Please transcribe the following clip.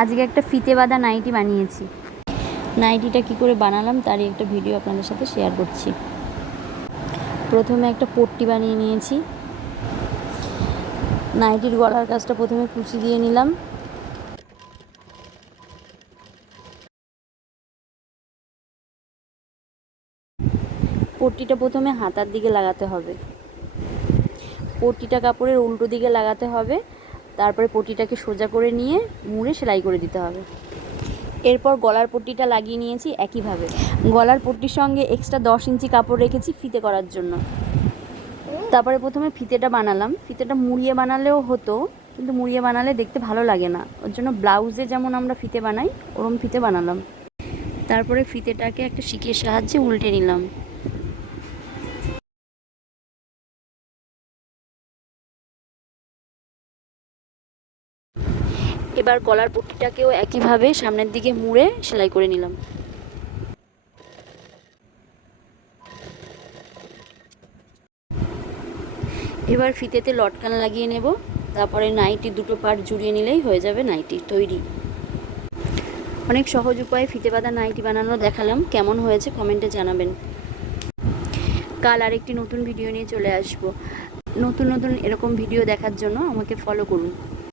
আজকে একটা ফিতে বাঁধা নাইটি বানিয়েছি। নাইটিটা কি করে বানালাম তারই একটা ভিডিও আপনাদের সাথে শেয়ার করছি। প্রথমে একটা পট্টি বানিয়ে নিয়েছি। নাইটির গলার কাজটা প্রথমে কুচি দিয়ে নিলাম। পট্টিটা প্রথমে হাতার দিকে লাগাতে হবে, পট্টিটা কাপড়ের উল্টো দিকে লাগাতে হবে, তারপরে পট্টিটাকে সোজা করে নিয়ে মুড়ে সেলাই করে দিতে হবে। এরপর গলার পট্টিটা লাগিয়ে নিয়েছি একইভাবে। গলার পট্টির সঙ্গে এক্সট্রা 10 ইঞ্চি কাপড় রেখেছি ফিতে করার জন্য। তারপরে প্রথমে ফিতেটা বানালাম। ফিতেটা মুড়িয়ে বানালেও হতো, কিন্তু মুড়িয়ে বানালে দেখতে ভালো লাগে না, ওর জন্য ব্লাউজে যেমন আমরা ফিতে বানাই ওরম ফিতে বানালাম। তারপরে ফিতেটাকে একটা শিকের সাহায্যে উল্টে নিলাম। এবার গলার পট্টিটাকেও একইভাবে সামনের দিকে মুড়ে সেলাই করে নিলাম। এবার ফিতেতে লটকান লাগিয়ে নেব, তারপরে নাইটি দুটো পার্ট জুড়িয়ে নিলেই হয়ে যাবে নাইটি তৈরি। অনেক সহজ উপায়ে ফিতে বাঁধা নাইটি বানানো দেখালাম, কেমন হয়েছে কমেন্টে জানাবেন। কাল আরেকটি নতুন ভিডিও নিয়ে চলে আসব। নতুন নতুন এরকম ভিডিও দেখার জন্য আমাকে ফলো করুন।